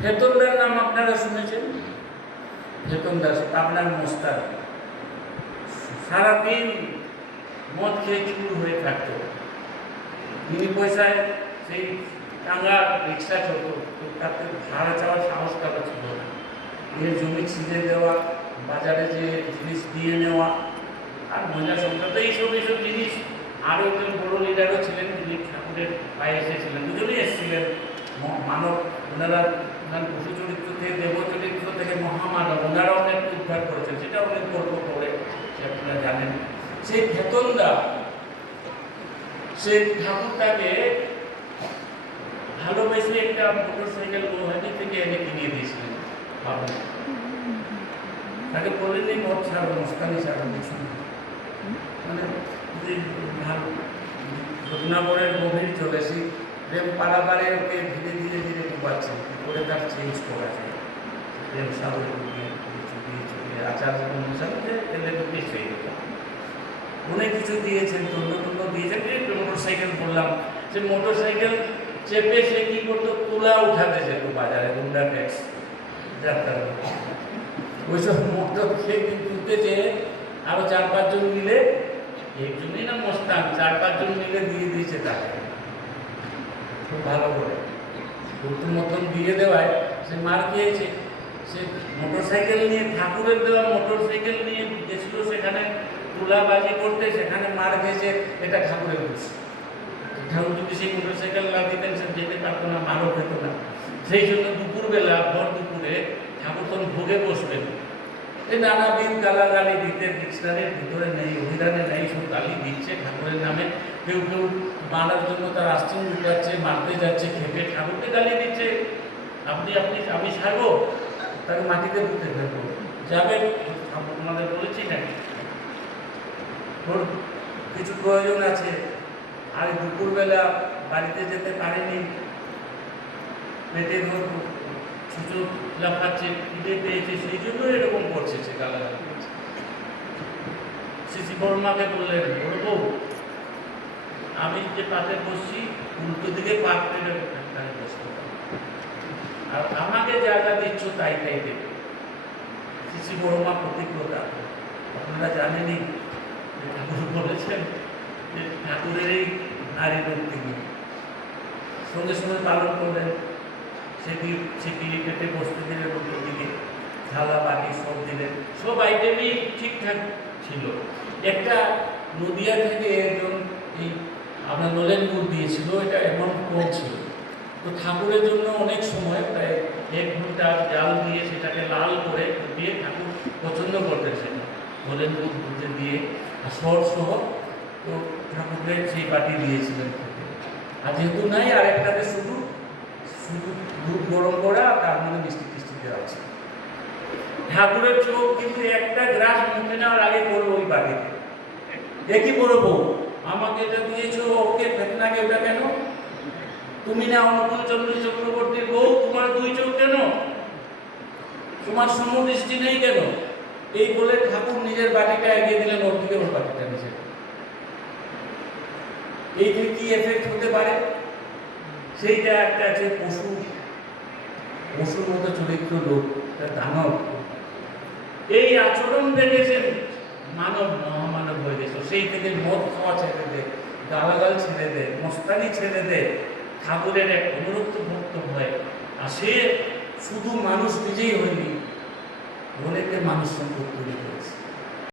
হেতনদার নাম আপনারা শুনেছেন? হেতনদার আপনার মোস্তার সারাদিন মদ খেয়ে চুর হয়ে থাকতো। বিনি পয়সায় সেই টাঙ্গা রিক্সা চলতো, তো তাতে ভাড়া চাওয়ার সাহস কারও ছিল না। এর জমি ছিঁড়ে দেওয়া, বাজারে যে জিনিস দিয়ে নেওয়া, আর মহিলা সংক্রান্ত এইসব এইসব জিনিস আরও একজন বড় লিডারও ছিলেন, যিনি ঠাকুরের পায়ে এসেছিলেন। দুজনেই এসেছিলেন। মানব, ওনারা ওনার পশু থেকে, দেব থেকে মহামানব ওনারা অনেক উদ্ধার করেছেন সেটা অনেক গল্প করে সে আপনারা জানেন। সেই ভেতনদা, সে ঠাকুরটাকে ভালোবেসে একটা মোটর সাইকেল গুয়াহাটি থেকে এনে কিনে দিয়েছিলেন ভাবুন তাকে বললেন, এই মদ ছাড়ো, মস্তানি ছাড়ো, কিছু মানে ভালো রত্নাগরের গভীর চলে সেই প্রেম পারাবারে ওকে ধীরে ধীরে ধীরে ডুবাচ্ছে, কি করে তার চেঞ্জ করা যায়? প্রেম সাগরে চুবিয়ে চুবিয়ে আচার অনুসারে যে তেলে ডুবিয়ে সেই অনেক কিছু দিয়েছেন তন্য টন্য দিয়েছেন মোটর সাইকেল বললাম, যে মোটর সাইকেল চেপে সে কি করতো? তুলা উঠাতে যেত বাজারে গুন্ডা ট্যাক্স যাত্রা ওইসব মোটর খেয়ে তুলতে যেয়ে আরও চার পাঁচজন মিলে, একজনই না মস্তান, চার পাঁচজন মিলে দিয়ে দিয়েছে তাকে। খুব ভালো করে। নতুন মতন দিয়ে দেওয়ায় সে মার খেয়েছে। সে মোটর সাইকেল নিয়ে, ঠাকুরের দেওয়া মোটর সাইকেল নিয়ে গেছিল সেখানে, তুলাবাজি করতে, সেখানে মার খেয়েছে, এটা ঠাকুরের দোষ। ঠাকুর যদি সেই মোটর সাইকেল না দিতেন, সে যেতে পারতো না, মারও খেত না। সেই জন্য দুপুরবেলা, ভর দুপুরে ঠাকুর তখন ভোগে বসবেন। এই নানাবিধ গালাগালি দিতে ডিকশনারির ভিতরে নেই, অভিধানে নেই, সব গালি দিচ্ছে ঠাকুরের নামে। কেউ কেউ মারার জন্য তার আশ্রম লুকাচ্ছে মারতে যাচ্ছে খেপে ঠাকুরকে গালি দিচ্ছে। আপনি আপনি, আমি ছাড়বো? তাকে মাটিতে পুঁতে ফেলব। যাবেন আপনাদের বলেছি না। কিছু প্রয়োজন আছে। আর দুপুরবেলা বাড়িতে যেতে পারেনি। পেটে ধর, ছুচো লাফাচ্ছে, খিদে পেয়েছে, সেই জন্য এরকম করছে সে করছে সিসি বর্মাকে বললেন, বড় বউ আমি যে পাতে বসছি, উল্টো দিকে পাত বসতে আর আমাকে যা যা দিচ্ছ তাই তাই দেবে। সিসি বর্মা প্রতিজ্ঞতা। আপনারা জানেনি ঠাকুর বলেছেন যে ঠাকুরের এই নারী তিনি সঙ্গে সঙ্গে পালন করলেন। সেটি সেটি পেটে বসতে দিলেন, উল্টো দিকে থালা, বাটি সব দিলেন। সব আইটেমই ঠিকঠাক ছিল। একটা নদিয়া থেকে একজন এই আপনার নলেন গুড় দিয়েছিল, এটা অ্যামাউন্ট কম ছিল। তো ঠাকুরের জন্য অনেক সময় প্রায় এক ঘণ্টা জাল দিয়ে সেটাকে লাল করে দিয়ে ঠাকুর পছন্দ করতেন সেটা। নলেন গুড় দুধে দিয়ে, আর সর সহ তো ঠাকুরকে সেই বাটি দিয়েছিলেন আর যেহেতু নাই, আরেকটাতে শুধু শুধু দুধ গরম করা আর তার মধ্যে মিষ্টি টিষ্টি দেওয়া আছে। ঠাকুরের চোখ কিন্তু একটা গ্রাস মুখে নেওয়ার আগে পড়ল ওই বাটিতে। দেখি বড় বউ। আমাকে এটা দিয়েছ, ওকে ফেতনাকে ওটা কেন? তুমি না অনুকূল চন্দ্র চক্রবর্তীর বউ, তোমার দুই চোখ কেন? তোমার সমদৃষ্টি নেই কেন? এই বলে ঠাকুর নিজের বাটিটা এগিয়ে দিলেন, ওর দিকে ওর বাটিটা নিচে। এই যে কি এফেক্ট হতে পারে? সেইটা একটা আছে পশু। পশুর মতো চরিত্র লোক দানব। এই আচরণ দেখেছেন মানব গেছে সেই থেকে মদ খাওয়া ছেড়ে দে, গালাগাল ছেড়ে দে, মস্তানি ছেড়ে দে, ঠাকুরের এক অনুরক্ত ভক্ত হয় আর সে শুধু মানুষ নিজেই হয়নি অনেকের মানুষ সম্পর্ক তৈরি করেছে।